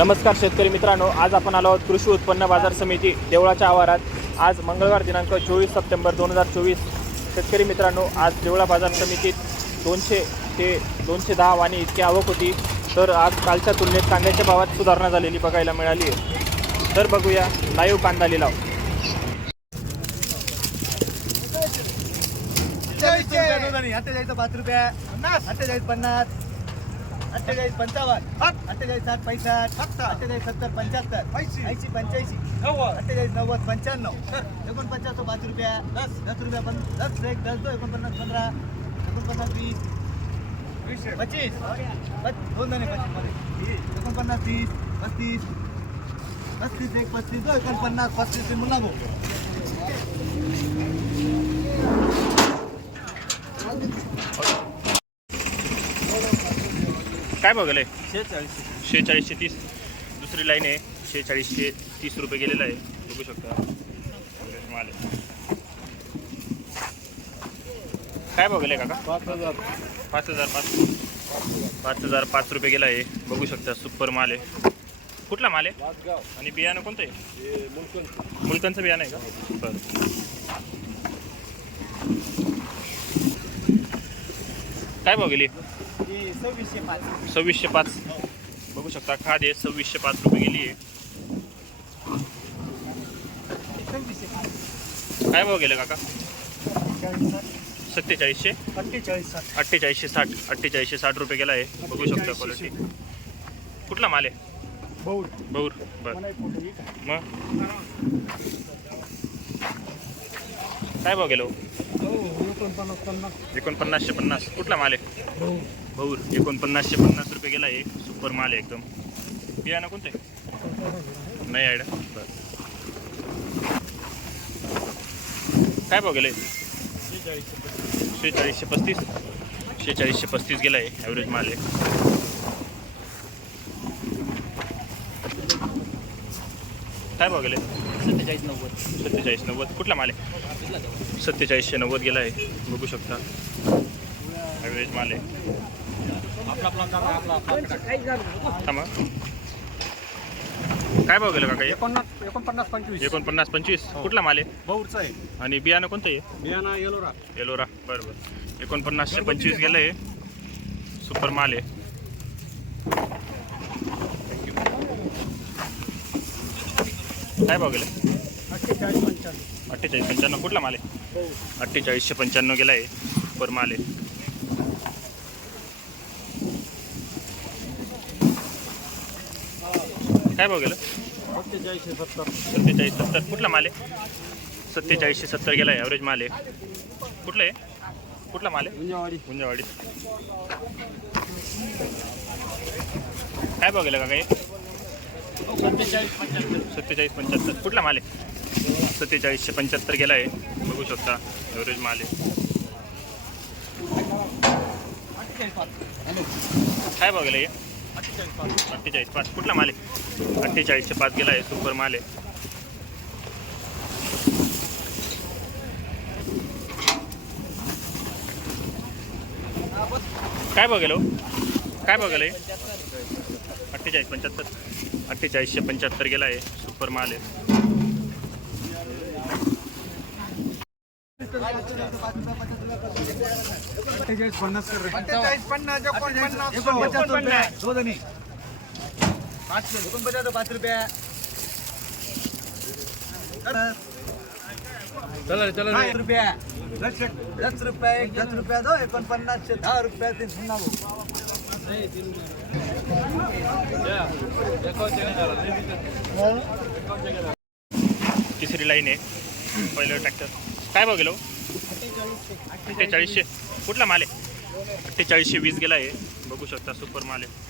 नमस्कार शेतकरी मित्रांनो आज आपण आलो आहोत कृषी उत्पन्न बाजार समिती देवळाच्या आवारात. आज मंगळवार दिनांक चोवीस सप्टेंबर दोन हजार चोवीस. शेतकरी मित्रांनो आज देवळा बाजार समितीत दोनशे ते दोनशे दहा वाणी इतकी आवक होती. तर आज कालच्या तुलनेत कांद्याच्या भावात सुधारणा झालेली बघायला मिळाली. आहे तर बघूया लाईव्ह कांदा लिलाव. पाच पन्नास. अठ्ठेचाळीस पंचावन्न. अठ्ठेचाळीस साठ पैसठ. अठ्ठेचाळीस सत्तर पंच्याहत्तर. ऐंशी. पंच्याऐंशी. अठ्ठेचाळीस नव्वद पंच्याण्णव. एकोणपन्नास तो पाच रुपया. दस. दस रुपया पण दस एक दस दो एकोणपन्नास पंधरा. एकोणपन्नास वीस. पच्चीस. पच- दोन जण पच्चीस एकोणपन्नास तीस पस्तीस. पस्तीस एक पस्तीस दो एकोणपन्नास पस्तीस भाऊ काय बघायला शेहेचाळीस शेहेचाळीसशे तीस. दुसरी लाईन आहे शेहेचाळीसशे तीस रुपये गेलेलं आहे. बघू शकता. माल आहे. काय बघायला काका? पाच हजार. पाच हजार पाच. पाच हजार पाच रुपये गेला आहे. बघू शकता सुपर माल आहे. कुठला माल आहे? वासगाव. आणि बियाणं कोणतं आहे? हे मुलकन मुलकांचं बियाणं आहे का? बरं. काय भाव गेली सव्वीसशे पाच. सव्वीसशे पाच. बघू शकता खाद आहे सव्वीसशे पाच रुपये गेली आहे. काय भाव गेले काका? सत्तेचाळीसशे? अठ्ठेचाळीसशे साठ. अठ्ठेचाळीसशे साठ. रुपये गेला आहे. बघू शकता क्वालिटी कुठला माल आहे? बहुत बौर. बरं. मग? काय भाव गेलो? एकोणपन्नास पन्नास. एकोणपन्नासशे पन्नास. कुठला माल आहे? भाऊर एकोणपन्नासशे पन्नास रुपये गेला आहे सुपर माल आहे एकदम. बियाणं कोणतं? नाही आयडिया बरं. काय भाव गेले? शेहेचाळीसशे पस्तीस. शेहेचाळीसशे पस्तीस गेला आहे ॲव्हरेज माल आहे. काय भाव गेले? सत्तेचाळीस नव्वद. सत्तेचाळीस नव्वद. कुठला माल आहे? सत्तेचाळीसशे नव्वद गेला आहे. बघू शकता. ॲव्हरेज माल आहे. काय भाव गेलं काका हे? एकोणपन्नास एकोणपन्नास पंचवीस. एकोणपन्नास पंचवीस. कुठला माल आहे? बहुरचा आहे. आणि बियाणं कोणतं आहे? बियाणा येलोरा एलोरा. बरं बरं. एकोणपन्नासशे पंचवीस गेलं आहे सुपर माल आहे. काय भाव गेलं? अठ्ठेचाळीस पंच्याण्णव. अठ्ठेचाळीस पंच्याण्णव. कुठला माल आहे? अठ्ठेचाळीसशे पंच्याण्णव गेला आहे सुपर माल आहे. काय भाव गेलं? सत्तेचाळीसशे सत्तर सत्तेचाळीस सत्तर. कुठला माल आहे? सत्तेचाळीसशे सत्तर गेला आहे ॲव्हरेज माल आहे. कुठलं आहे? कुठला माल आहे? गुंजावाडी काय भाव गेलं काका काही सत्तेचाळीस पंच्याहत्तर. सत्तेचाळीस पंच्याहत्तर कुठला माल आहे? सत्तेचाळीसशे पंच्याहत्तर गेला आहे बघू शकता ॲव्हरेज माल आहे. काय भाव गेलं हे? अठ्ठेचाळीस पाच. अठ्ठेचाळीस पाच कुठला माल आहे? अठ्ठेचाळीसशे पाच गेला आहे सुपर माल आहे. काय बघेल हो? काय भाव अठ्ठेचाळीस पंच्याहत्तर. अठ्ठेचाळीसशे पंच्याहत्तर गेला आहे सुपर माल आहे. अठ्ठेचाळीस पन्नास कर रुपये दस दस रुपया एक दस रुपया दो एकोणपन्नासशे दहा रुपया ते पुन्हा तिसरी लाईन आहे? पहिलं ट्रॅक्टर काय भाव अठ्ठेचाळीसशे. कुठला माल आहे? अठ्ठेचाळीसशे वीस गेला आहे. बघू शकता सुपर माल आहे.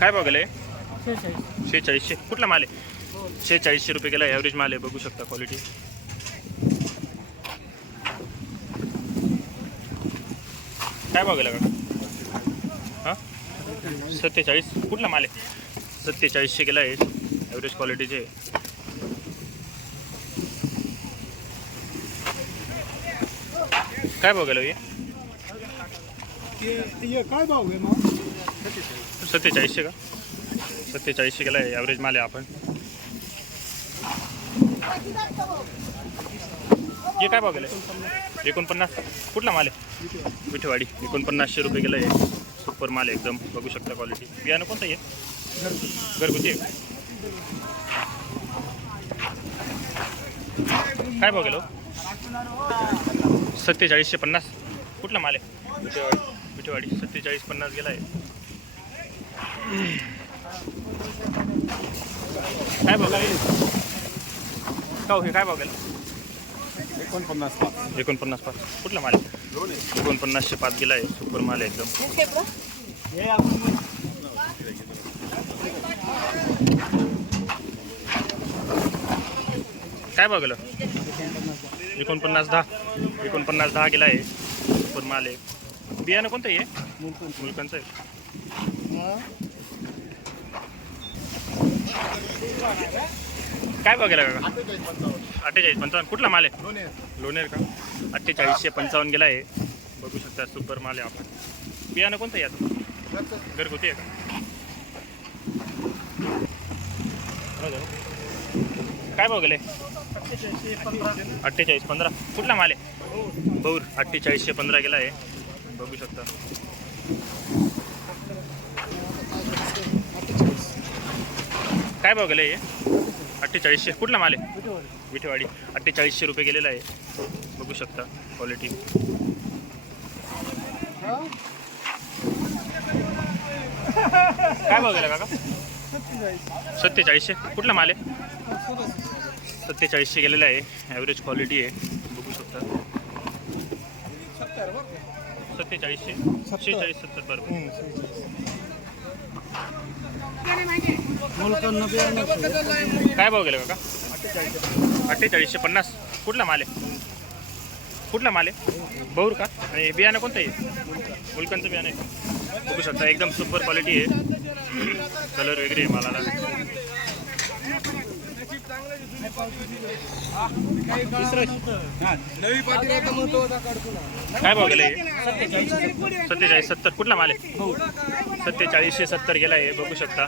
काय भाव गेलं शेहेचाळीसशे. कुठला माल आहे? शेहेचाळीसशे रुपये गेला ॲव्हरेज माल आहे. बघू शकता क्वालिटी काय भाव गेला का हां? सत्तेचाळीस. कुठला माल आहे? सत्तेचाळीसशे गेला आहे. ॲव्हरेज क्वालिटीचे काय भाव गेलो हे काय भाव आहे सत्तेचाळीसशे का? सत्तेचाळीसशे गेला आहे ॲव्हरेज माल आहे आपण. हे काय भाव गेलं एकोणपन्नास. कुठला माल आहे? विठेवाडी एकोणपन्नासशे रुपये गेलं आहे. सुपर माल आहे एकदम. बघू शकता क्वालिटी बियाणं कोणतं आहे? घरगुती आहे काय भाव गेलो सत्तेचाळीसशे पन्नास. कुठला माल आहे? विठेवाडी. बिटेवाडी सत्तेचाळीस पन्नास गेला आहे काय भाव काय हो, हे काय भाव गेला? एकोणपन्नास एकोणपन्नास पाच. कुठला माल आहे? एकोणपन्नासशे पाच गेला आहे सुपर माल आहे एकदम. काय भाव गेलं? एकोणपन्नास दहा एकोणपन्नास दहा गेला आहे. सुपर माल आहे. बियाणं कोणतं आहे? मुलकांचं आहे. काय बघायला का काका? अठ्ठेचाळीस पंचावन्न. कुठला माल आहे? लोणेर का? अठ्ठेचाळीसशे पंचावन्न गेला आहे. बघू शकता सुपर माल आहे आपण. बियाणं कोणतं आहे आता? घरगुती आहे का? काय बघले अठ्ठेचाळीस पंधरा. कुठला माल आहे? बौर अठ्ठेचाळीसशे पंधरा गेला आहे. बघू शकता. काय भाव गेलं हे? अठ्ठेचाळीसशे कुठला माल आहे? विठेवाडी. अठ्ठेचाळीसशे रुपये गेलेला आहे. बघू शकता क्वालिटी काय भाव गेला काका? सत्तेचाळीसशे कुठला माल आहे? सत्तेचाळीसशे गेलेला आहे. ॲव्हरेज क्वालिटी आहे. बघू शकता. सत्तेचाळीसशे. शेहेचाळीस सत्तर बरोबर. काय भाव गेला काका? अठ्ठेचाळीसशे पन्नास. कुठला माल आहे? कुठला माल आहे? बौर का? आणि बियाणं कोणतं आहे? मुलकांचं बियाणं आहे. बघू शकता एकदम सुपर क्वालिटी आहे. कलर वगैरे आहे मालाला. काय भाव गेला? सत्तेचाळीस. सत्तर कुठला माल आहे? सत्तेचाळीसशे सत्तर गेला आहे बघू शकता.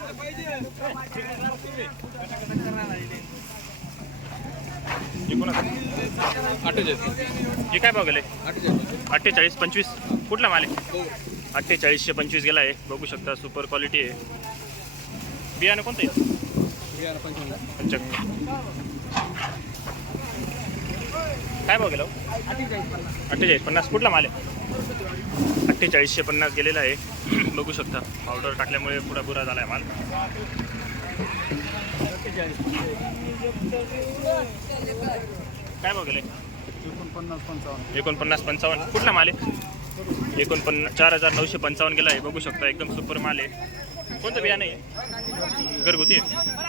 हे काय भाव गेले? अठ्ठेचाळीस पंचवीस कुठला माल आहे? अठ्ठेचाळीसशे पंचवीस गेला आहे बघू शकता सुपर क्वालिटी आहे. बियाणं कोणतं आहे? काय भाव गेलो हो? अठ्ठेचाळीस पन्नास. कुठला माल आहे? अठ्ठेचाळीसशे पन्नास गेलेला आहे. बघू शकता. पावडर टाकल्यामुळे पुरा बुरा झाला आहे माल. काय भाव गेले? एकोणपन्नास पंचावन्न. एकोणपन्नास पंचावन्न कुठला माल आहे? एकोणपन्नास चार हजार नऊशे पंचावन्न गेला आहे. बघू शकता. एकदम सुपर माल आहे. कोणतं बियाणं आहे? घरगुती आहे.